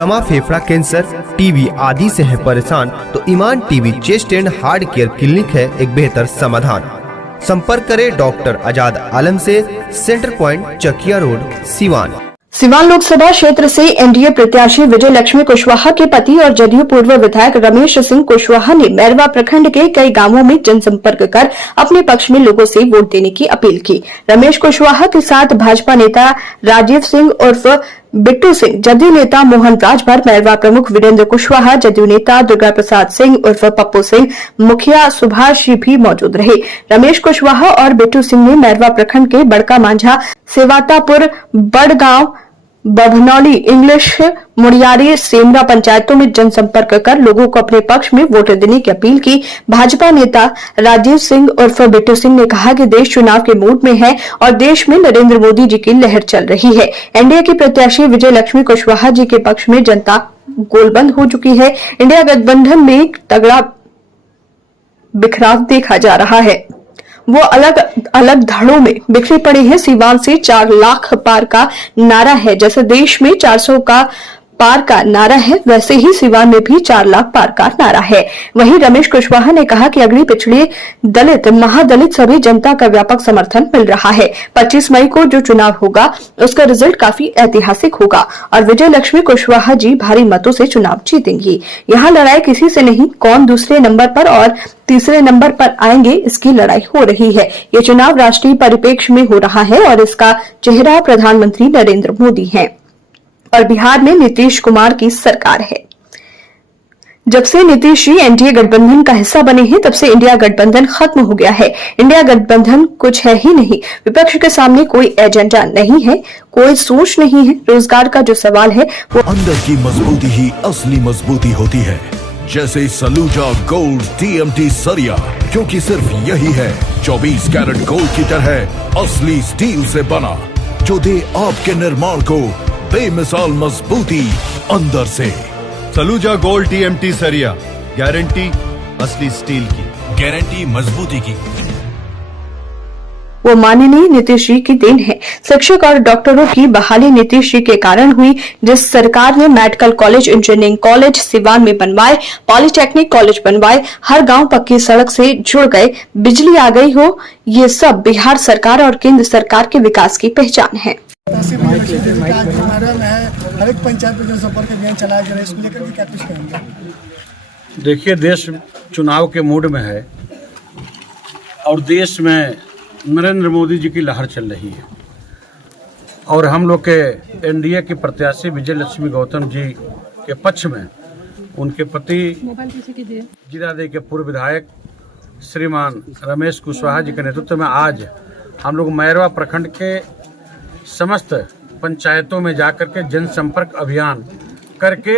दमा, फेफड़ा cancer, TB आदि से है परेशान तो Iman TB chest and heart care clinic है एक बेहतर समाधान। संपर्क करें डॉक्टर आजाद आलम से, centre point, Chakia road, Siwan. Siwan Lok Sabha क्षेत्र से एनडीए प्रत्याशी विजय लक्ष्मी कुशवाहा के पति और जदयू पूर्व विधायक रमेश सिंह कुशवाहा ने मैरवा प्रखंड के कई गांवों में जनसंपर्क कर अपने पक्ष में लोगों से वोट देने की अपील की। रमेश कुशवाहा के साथ भाजपा नेता राजीव सिंह उर्फ बिट्टू सिंह, जदयू नेता मोहन राजभर, मैरवा प्रमुख वीरेंद्र कुशवाहा, जदयू नेता दुर्गा प्रसाद सिंह उर्फ पप्पू सिंह, मुखिया सुभाष भी मौजूद रहे। रमेश कुशवाहा और बिट्टू सिंह ने मैरवा प्रखंड के बड़का मांझा, सेवातापुर, बड़गांव, बभनौली, इंग्लिश, मुड़ियारी, सेमरा पंचायतों में जनसंपर्क कर लोगों को अपने पक्ष में वोट देने की अपील की। भाजपा नेता राजीव सिंह उर्फ बिट्टू सिंह ने कहा कि देश चुनाव के मूड में है और देश में नरेंद्र मोदी जी की लहर चल रही है। एनडीए के प्रत्याशी विजय लक्ष्मी कुशवाहा जी के पक्ष में जनता गोलबंद हो चुकी है। इंडिया गठबंधन में तगड़ा बिखराव देखा जा रहा है। वो अलग अलग धड़ों में बिखरे पड़े हैं। सिवान से 4 लाख पार का नारा है। जैसे देश में 400 का पार का नारा है, वैसे ही सिवान में भी 4 लाख पार का नारा है। वहीं रमेश कुशवाहा ने कहा कि अगली पिछड़े, दलित, महादलित सभी जनता का व्यापक समर्थन मिल रहा है। 25 मई को जो चुनाव होगा उसका रिजल्ट काफी ऐतिहासिक होगा और विजय लक्ष्मी कुशवाहा जी भारी मतों से चुनाव जीतेंगी। यहाँ लड़ाई किसी से नहीं, कौन दूसरे नंबर पर और तीसरे नंबर पर आएंगे, इसकी लड़ाई हो रही है। ये चुनाव राष्ट्रीय परिप्रेक्ष्य में हो रहा है और इसका चेहरा प्रधानमंत्री नरेंद्र मोदी है और बिहार में नीतीश कुमार की सरकार है। जब से नीतीश जी एनडीए गठबंधन का हिस्सा बने हैं, तब से इंडिया गठबंधन खत्म हो गया है। इंडिया गठबंधन कुछ है ही नहीं। विपक्ष के सामने कोई एजेंडा नहीं है, कोई सोच नहीं है। रोजगार का जो सवाल है वो अंदर की मजबूती ही असली मजबूती होती है, जैसे सलूजा गोल्ड टीएमटी सरिया, क्योंकि सिर्फ यही है 24 कैरेट गोल्ड की तरह असली स्टील से बना, जो दे आपके निर्माण को बेमिसाल मजबूती अंदर से। सलूजा गोल्ड टीएमटी सरिया, गारंटी असली स्टील की, गारंटी मजबूती की। वो माननीय नीतीश जी की देन है। शिक्षक और डॉक्टरों की बहाली नीतीश जी के कारण हुई। जिस सरकार ने medical college, engineering college Siwan में बनवाए, पॉलिटेक्निक कॉलेज बनवाए, हर गांव पक्की सड़क से जुड़ गए, बिजली आ गई हो, ये सब बिहार सरकार और केंद्र सरकार के विकास की पहचान है। हर एक पंचायत में जनसंपर्क अभियान चलाया जा रहा है, इसको लेकर के क्या कुछ कहेंगे? देखिए, देश चुनाव के मूड में है और देश में नरेंद्र मोदी जी की लहर चल रही है और हम लोग के एनडीए के प्रत्याशी विजय लक्ष्मी गौतम जी के पक्ष में उनके पति जीरादेई के पूर्व विधायक श्रीमान रमेश कुशवाहा जी के नेतृत्व में आज हम लोग मैरवा प्रखंड के समस्त पंचायतों में जाकर के जनसंपर्क अभियान करके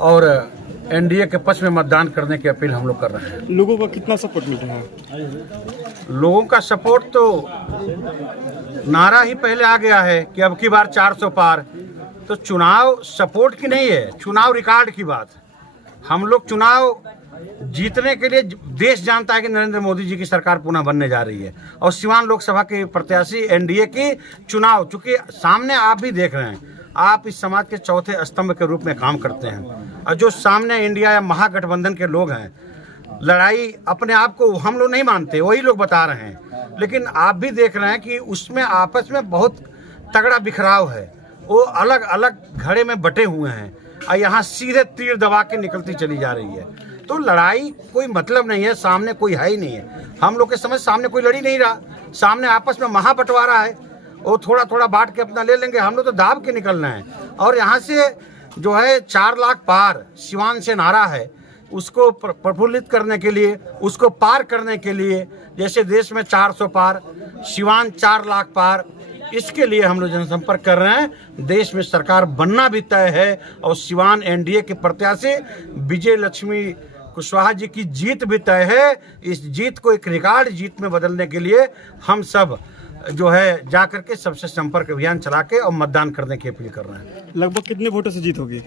और एनडीए के पक्ष में मतदान करने की अपील हम लोग कर रहे हैं। लोगों का कितना सपोर्ट मिल रहा है? लोगों का सपोर्ट तो नारा ही पहले आ गया है कि अब की बार 400 पार। तो चुनाव सपोर्ट की नहीं है, चुनाव रिकॉर्ड की बात है। हम लोग चुनाव जीतने के लिए, देश जानता है कि नरेंद्र मोदी जी की सरकार पुनः बनने जा रही है और सिवान लोकसभा के प्रत्याशी एनडीए की चुनाव, चूंकि सामने आप भी देख रहे हैं, आप इस समाज के चौथे स्तंभ के रूप में काम करते हैं और जो सामने इंडिया या महागठबंधन के लोग हैं, लड़ाई अपने आप को हम लोग नहीं मानते, वही लोग बता रहे हैं, लेकिन आप भी देख रहे हैं कि उसमें आपस में बहुत तगड़ा बिखराव है। वो अलग अलग घड़े में बटे हुए हैं और यहाँ सीधे तीर दबा के निकलती चली जा रही है। तो लड़ाई कोई मतलब नहीं है, सामने कोई है ही नहीं है। हम लोग के समझ सामने कोई लड़ी नहीं रहा, सामने आपस में महाबंटवारा है। वो थोड़ा थोड़ा बांट के अपना ले लेंगे, हम लोग तो दाब के निकलना है। और यहाँ से जो है 4 लाख पार सिवान से नारा है, उसको प्रफुल्लित करने के लिए, उसको पार करने के लिए, जैसे देश में 400 पार, सिवान 4 लाख पार, इसके लिए हम लोग जनसंपर्क कर रहे हैं। देश में सरकार बनना भी तय है और सिवान एनडीए के प्रत्याशी विजय लक्ष्मी कुशवाहा जी की जीत भी तय है। इस जीत को एक रिकॉर्ड जीत में बदलने के लिए हम सब जो है जाकर के सबसे संपर्क अभियान चला के और मतदान करने की अपील कर रहे हैं। लगभग कितने वोटों से जीत होगी?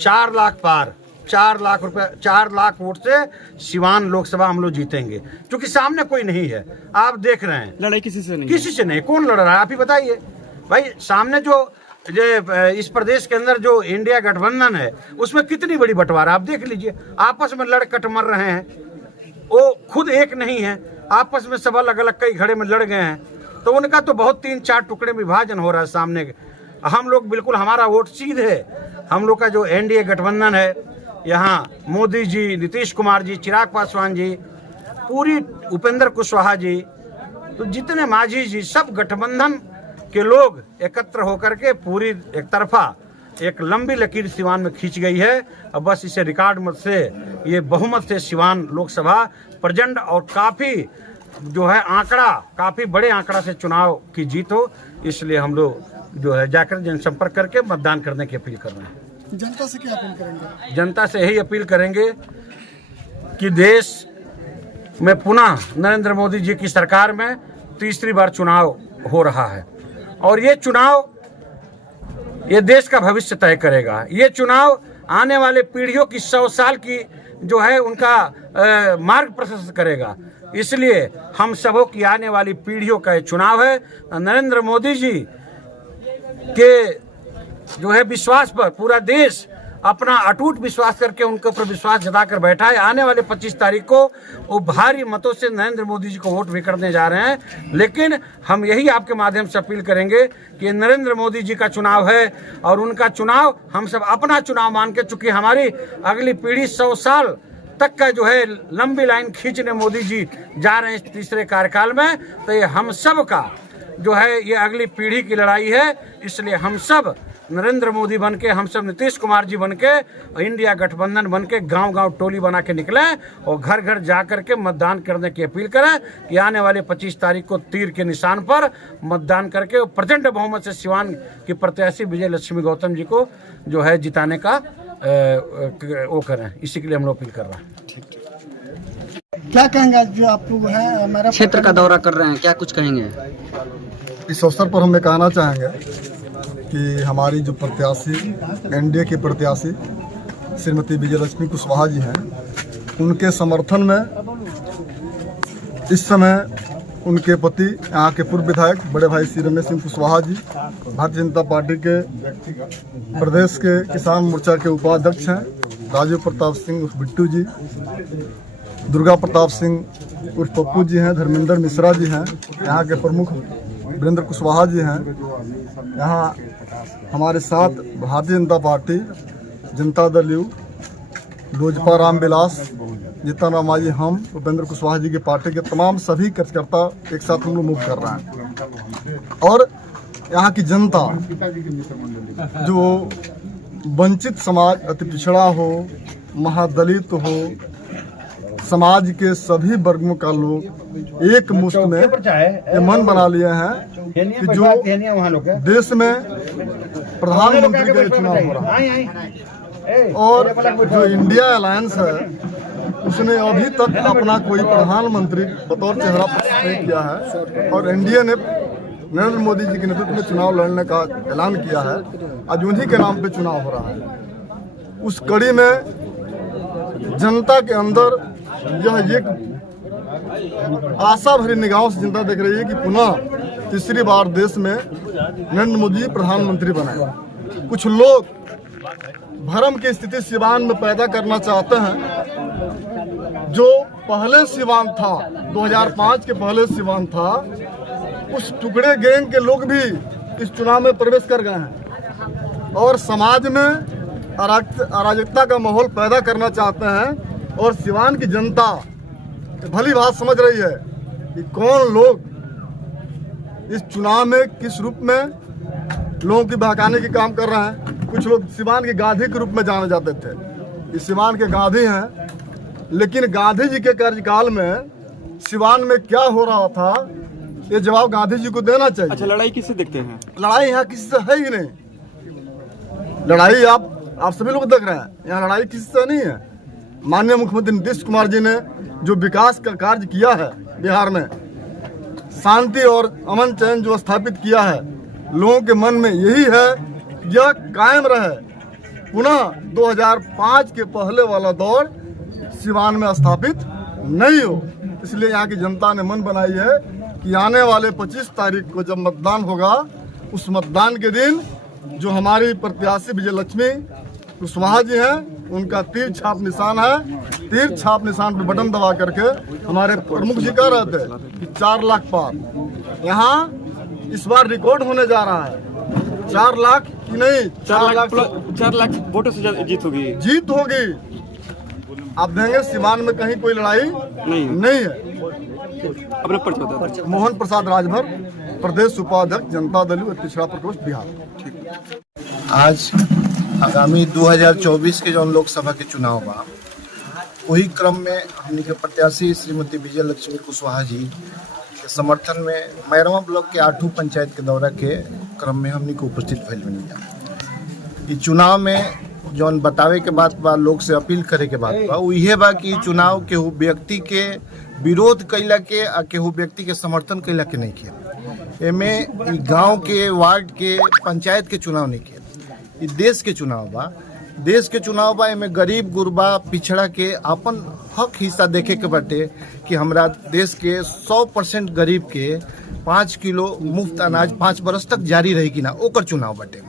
4 लाख पार, 4 लाख रुपए, 4 लाख वोट से सिवान लोकसभा हम लोग जीतेंगे, क्योंकि सामने कोई नहीं है। आप देख रहे हैं लड़ाई किसी से नहीं, किसी से नहीं। कौन लड़ रहा है आप ही बताइए भाई। सामने जो इस प्रदेश के अंदर जो इंडिया गठबंधन है उसमें कितनी बड़ी बंटवारा आप देख लीजिए। आपस में लड़ कट मर रहे हैं, वो खुद एक नहीं है, आपस में सब अलग अलग कई घड़े में लड़ गए हैं। तो उनका तो बहुत 3-4 टुकड़े में विभाजन हो रहा है सामने। हम लोग बिल्कुल, हमारा वोट सीधे है। हम लोग का जो एनडीए गठबंधन है, यहाँ मोदी जी, नीतीश कुमार जी, चिराग पासवान जी, पूरी उपेंद्र कुशवाहा जी, तो जितने मांझी जी, सब गठबंधन के लोग एकत्र होकर के पूरी एक तरफा एक लंबी लकीर सिवान में खींच गई है। अब बस इसे रिकॉर्ड मत से, ये बहुमत से सिवान लोकसभा प्रचंड और काफ़ी जो है आंकड़ा, काफ़ी बड़े आंकड़ा से चुनाव की जीत हो, इसलिए हम लोग जो है जाकर जनसंपर्क करके मतदान करने की अपील कर रहे हैं। जनता से क्या अपील करेंगे? जनता से यही अपील करेंगे कि देश में पुनः नरेंद्र मोदी जी की सरकार में तीसरी बार चुनाव हो रहा है और ये चुनाव ये देश का भविष्य तय करेगा। ये चुनाव आने वाले पीढ़ियों की 100 साल की जो है उनका मार्ग प्रशस्त करेगा। इसलिए हम सबों की आने वाली पीढ़ियों का ये चुनाव है। नरेंद्र मोदी जी के जो है विश्वास पर पूरा देश अपना अटूट विश्वास करके उनके ऊपर विश्वास जताकर बैठा है। आने वाले 25 तारीख को वो भारी मतों से नरेंद्र मोदी जी को वोट भी करने जा रहे हैं। लेकिन हम यही आपके माध्यम से अपील करेंगे कि नरेंद्र मोदी जी का चुनाव है और उनका चुनाव हम सब अपना चुनाव मान के, चूंकि हमारी अगली पीढ़ी 100 साल तक का जो है लंबी लाइन खींचने मोदी जी जा रहे हैं तीसरे कार्यकाल में, तो ये हम सब का जो है ये अगली पीढ़ी की लड़ाई है। इसलिए हम सब नरेंद्र मोदी बन के, हम सब नीतीश कुमार जी बन के, इंडिया गठबंधन बन के गाँव-गाँव टोली बना के निकलें और घर घर जा कर के मतदान करने की अपील करें कि आने वाले 25 तारीख को तीर के निशान पर मतदान करके प्रचंड बहुमत से सिवान की प्रत्याशी विजय लक्ष्मी गौतम जी को जो है जिताने का वो करें। इसी के लिए हम लोग अपील कर रहे हैं। क्या कहेंगे जो आप लोग हैं हमारा क्षेत्र का दौरा कर रहे हैं, क्या कुछ कहेंगे? इस अवसर पर हम ये कहना चाहेंगे कि हमारी जो प्रत्याशी, एनडीए की प्रत्याशी श्रीमती विजय लक्ष्मी कुशवाहा जी हैं, उनके समर्थन में इस समय उनके पति यहाँ के पूर्व विधायक बड़े भाई श्री रमेश सिंह कुशवाहा जी भारतीय जनता पार्टी के प्रदेश के किसान मोर्चा के उपाध्यक्ष हैं, राजीव प्रताप सिंह उर्फ बिट्टू जी, दुर्गा प्रताप सिंह उर्फ पप्पू जी हैं, धर्मेंद्र मिश्रा जी हैं, यहाँ के प्रमुख वीरेंद्र कुशवाहा जी हैं। यहाँ हमारे साथ भारतीय जनता पार्टी, जनता दल यू, लोजपा रामविलास, जीतन राम मांझी, हम उपेंद्र कुशवाहा जी की पार्टी के तमाम सभी कार्यकर्ता एक साथ हम लोग मूव कर रहे हैं। और यहाँ की जनता जो वंचित समाज, अति पिछड़ा हो, महादलित हो, समाज के सभी वर्गों का लोग एक मुश्त में ये मन बना लिए हैं कि जो देश में प्रधानमंत्री का चुनाव हो रहा है और जो इंडिया अलायंस है उसने अभी तक अपना कोई प्रधानमंत्री बतौर चेहरा प्रस्तुत नहीं किया है और एनडीए ने नरेंद्र मोदी जी के नेतृत्व में चुनाव लड़ने का ऐलान किया है। आज उन्हीं के नाम पे चुनाव हो रहा है। उस कड़ी में जनता के अंदर यह एक आशा भरी निगाहों से जनता देख रही है कि पुनः तीसरी बार देश में नरेंद्र मोदी प्रधानमंत्री बने। कुछ लोग भ्रम की स्थिति सिवान में पैदा करना चाहते हैं। जो पहले सिवान था, 2005 के पहले सिवान था, उस टुकड़े गैंग के लोग भी इस चुनाव में प्रवेश कर गए हैं और समाज में अराजकता का माहौल पैदा करना चाहते हैं। और सिवान की जनता भली बात समझ रही है कि कौन लोग इस चुनाव में किस रूप में लोगों की बहकाने की काम कर रहे हैं। कुछ लोग सिवान के गांधी के रूप में जाने जाते थे, ये सिवान के गांधी हैं, लेकिन गांधी जी के कार्यकाल में सिवान में क्या हो रहा था ये जवाब गांधी जी को देना चाहिए। अच्छा, लड़ाई किससे देखते हैं? लड़ाई यहाँ किसी से है ही नहीं। लड़ाई आप सभी लोग देख रहे हैं, यहाँ लड़ाई किसी से नहीं है। माननीय मुख्यमंत्री नीतीश कुमार जी ने जो विकास का कार्य किया है बिहार में, शांति और अमन चैन जो स्थापित किया है, लोगों के मन में यही है यह कायम रहे, पुनः 2005 के पहले वाला दौर सिवान में स्थापित नहीं हो। इसलिए यहाँ की जनता ने मन बनाई है कि आने वाले 25 तारीख को जब मतदान होगा, उस मतदान के दिन जो हमारी प्रत्याशी विजयलक्ष्मी कुशवाहा जी हैं, उनका तीर छाप निशान है। तीर छाप निशान पर बटन दबा करके हमारे प्रमुख जी कह रहे थे कि 4 लाख पार। यहाँ इस बार रिकॉर्ड होने जा रहा है। 4 लाख की नहीं, 4 लाख वोटों से जीत होगी। जीत होगी। आप देंगे सिवान में कहीं कोई लड़ाई नहीं है। अपना परिचय बता। मोहन प्रसाद राजभर, प्रदेश उपाध्यक्ष जनता दल पिछड़ा प्रकोष्ठ बिहार। आज आगामी 2024 के जो लोकसभा के चुनाव बा, वही क्रम में हमने के प्रत्याशी श्रीमती विजयलक्ष्मी कुशवाहा जी के समर्थन में मैरवा ब्लॉक के 8 पंचायत के दौरा के क्रम में हमने को उपस्थित भइल बनी। इस चुनाव में जौन बतावे के बात बा, लोग से अपील करे के बात बा, वो इहे बा कि चुनाव केहू व्यक्ति के विरोध कैला के आ केहू व्यक्ति के समर्थन कैला के नहीं किया। एमे गांव के, वार्ड के, पंचायत के चुनाव नहीं किया। ये देश के चुनाव बा। देश के चुनाव बा, एमे गरीब गुरबा पिछड़ा के अपन हक हिस्सा देखे के बाटे कि हमरा देश के 100% गरीब के 5 किलो मुफ्त अनाज 5 बरस तक जारी रही कि ना, ओकर चुनाव बाटे।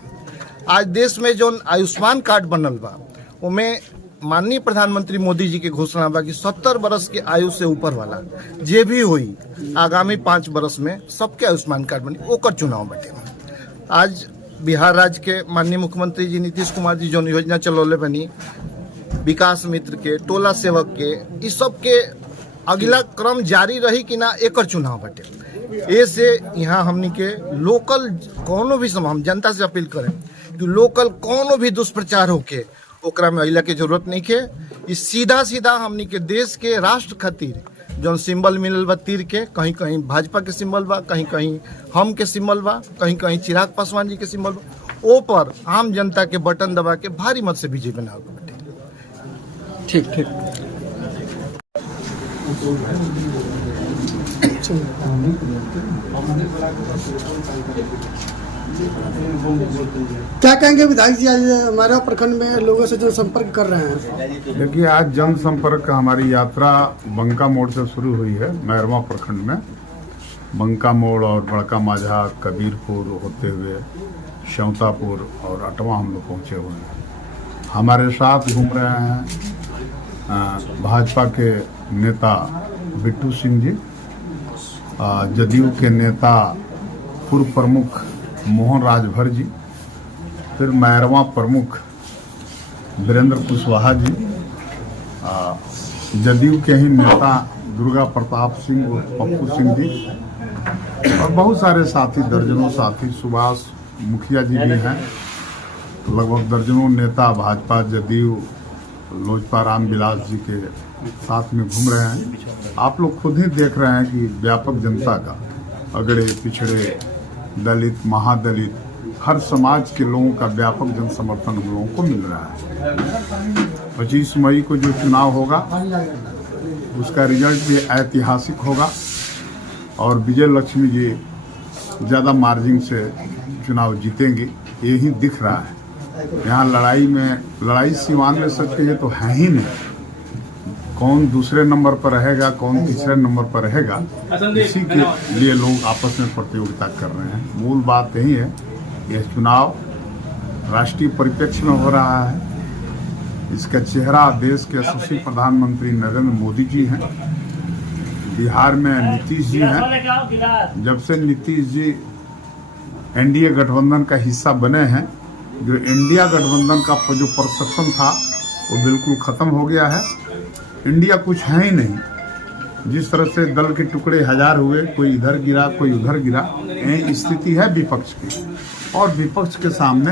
आज देश में जो आयुष्मान कार्ड बनल बा, उमें माननीय प्रधानमंत्री मोदी जी के घोषणा बा कि 70 बरस के आयु से ऊपर वाला जे भी हुई आगामी 5 बरस में सबके आयुष्मान कार्ड बनी, ओकर चुनाव बाटे। आज बिहार राज्य के माननीय मुख्यमंत्री जी नीतीश कुमार जी जो योजना चलौले बनी, विकास मित्र के, टोला सेवक के, इस सब के अगला क्रम जारी रही कि ना, एकर चुनाव बाटे। ऐसे यहाँ हमनी के लोकल कोनो भी समय हम जनता से अपील करें कि लोकल कोनो भी दुष्प्रचार होके ओकरा में अइला के जरूरत नहीं के। इस सीधा सीधा हमनी के देश के राष्ट्र खातिर जौन सिंबल मिलल बा तीर के, कहीं कहीं भाजपा के सिंबल बा, कहीं कहीं हम के सिंबल बा, कहीं कहीं चिराग पासवान जी के सिंबल बा, ओ पर आम जनता के बटन दबा के भारी मत से विजय बनावे बाटे। ठीक ठीक। क्या कहेंगे विधायक जी, आज हमारे प्रखंड में लोगों से जो संपर्क कर रहे हैं? देखिए, आज जनसंपर्क का हमारी यात्रा बंका मोड़ से शुरू हुई है। मैरवा प्रखंड में बंका मोड़ और बड़का माझा, कबीरपुर होते हुए श्यौतापुर और अटवा हम लोग पहुँचे हुए हैं। हमारे साथ घूम रहे हैं भाजपा के नेता बिट्टू सिंह जी, जदयू के नेता पूर्व प्रमुख मोहन राजभर जी, फिर मैरवा प्रमुख वीरेंद्र कुशवाहा जी, जदयू के ही नेता दुर्गा प्रताप सिंह और पप्पू सिंह जी, और बहुत सारे साथी, दर्जनों साथी, सुभाष मुखिया जी भी हैं। लगभग दर्जनों नेता भाजपा, जदयू, लोजपा राम विलास जी के साथ में घूम रहे हैं। आप लोग खुद ही देख रहे हैं कि व्यापक जनता का, अगड़े पिछड़े, दलित, महादलित, हर समाज के लोगों का व्यापक जन समर्थन हम लोगों को मिल रहा है। 25 मई को जो चुनाव होगा उसका रिजल्ट भी ऐतिहासिक होगा और विजयलक्ष्मी जी ज़्यादा मार्जिन से चुनाव जीतेंगे, यही दिख रहा है। यहाँ लड़ाई सीमान में सकते हैं तो है ही नहीं। कौन दूसरे नंबर पर रहेगा, कौन तीसरे नंबर पर रहेगा, इसी के लिए लोग आपस में प्रतियोगिता कर रहे हैं। मूल बात यही है, यह चुनाव राष्ट्रीय परिप्रेक्ष्य में हो रहा है। इसका चेहरा देश के यशस्वी प्रधानमंत्री नरेंद्र मोदी जी हैं। बिहार में नीतीश जी हैं। जब से नीतीश जी एनडीए गठबंधन का हिस्सा बने हैं, जो इंडिया गठबंधन का जो परसेप्शन था वो बिल्कुल ख़त्म हो गया है। इंडिया कुछ है ही नहीं। जिस तरह से दल के टुकड़े 1000 हुए, कोई इधर गिरा, कोई उधर गिरा, यही स्थिति है विपक्ष की। और विपक्ष के सामने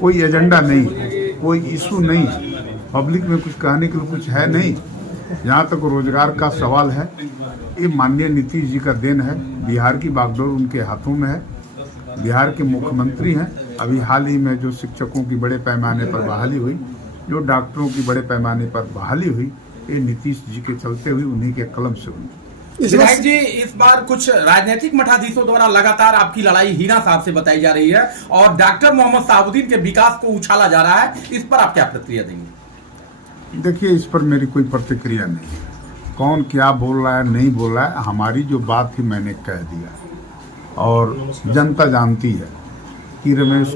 कोई एजेंडा नहीं है, कोई इशू नहीं है, पब्लिक में कुछ कहने के लिए कुछ है नहीं। जहाँ तक रोजगार का सवाल है, ये माननीय नीतीश जी का देन है। बिहार की बागडोर उनके हाथों में है। बिहार के मुख्यमंत्री हैं। अभी हाल ही में जो शिक्षकों की बड़े पैमाने पर बहाली हुई, जो डॉक्टरों की बड़े पैमाने पर बहाली हुई, ये नीतीश जी के चलते हुई, उन्हीं के कलम से हुई। विधायक जी, इस बार कुछ राजनीतिक मठाधीशों द्वारा लगातार आपकी लड़ाई हीना साहब से बताई जा रही है और डॉक्टर मोहम्मद साहबुद्दीन के विकास को उछाला जा रहा है। इस पर आप क्या प्रतिक्रिया देंगे? देखिए, इस पर मेरी कोई प्रतिक्रिया नहीं है। कौन क्या बोल रहा है, नहीं बोल रहा है, हमारी जो बात थी मैंने कह दिया और जनता जानती है। कि रमेश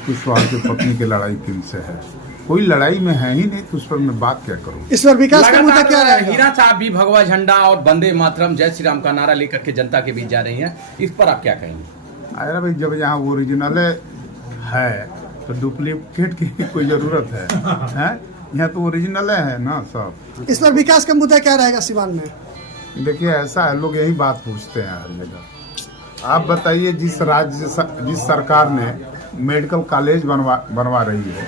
कुशवाहा की पत्नी की लड़ाई किनसे है। कोई लड़ाई में है ही नहीं, तो उस पर मैं बात क्या करूं। इस पर विकास का मुद्दा क्या रहेगा? हीना साहब भी भगवा झंडा और वंदे मातरम जय श्री राम का नारा लेकर के जनता के बीच जा रही हैं, इस पर आप क्या कहेंगे? अरे भाई, जब यहाँ ओरिजिनल है तो डुप्लीकेट की कोई जरूरत है? यहाँ तो ओरिजिनल है ना सब। इस पर विकास का मुद्दा क्या रहेगा सिवान में? देखिए, ऐसा है, लोग यही बात पूछते हैं हर जगह। आप बताइए, जिस सरकार ने मेडिकल कॉलेज बनवा रही है,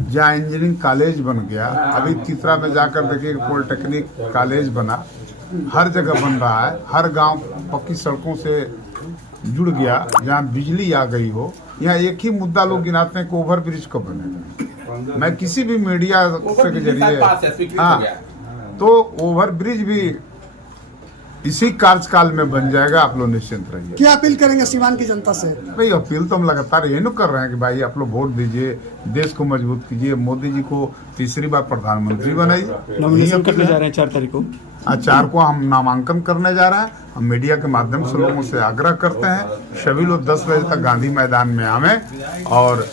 जहाँ इंजीनियरिंग कॉलेज बन गया, अभी तीसरा में जाकर देखिए पॉलिटेक्निक कॉलेज बना, हर जगह बन रहा है, हर गांव पक्की सड़कों से जुड़ गया, जहाँ बिजली आ गई हो। यहाँ एक ही मुद्दा लोग गिनाते हैं कि ओवर ब्रिज कब बनेगा। मैं किसी भी मीडिया के जरिए, हाँ, तो ओवर ब्रिज भी इसी कार्यकाल में बन जाएगा, आप लोग निश्चिंत रहिए। क्या अपील करेंगे सीवान की जनता से? भाई, अपील तो हम लगातार यही न कर रहे हैं कि भाई आप लोग वोट दीजिए, देश को मजबूत कीजिए, मोदी जी को तीसरी बार प्रधानमंत्री बनाइए। नॉमिनेशन करने जा रहे हैं 4 तारीख को। 4 को हम नामांकन करने जा रहे हैं। हम मीडिया के माध्यम से लोगों से आग्रह करते हैं, सभी लोग 10 बजे तक गांधी मैदान में आवें और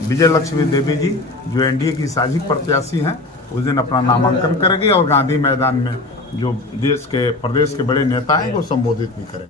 विजय लक्ष्मी देवी जी, जो एनडीए की साझी प्रत्याशी हैं, उस दिन अपना नामांकन करेंगे और गांधी मैदान में जो देश के प्रदेश के बड़े नेता हैं वो संबोधित भी करें।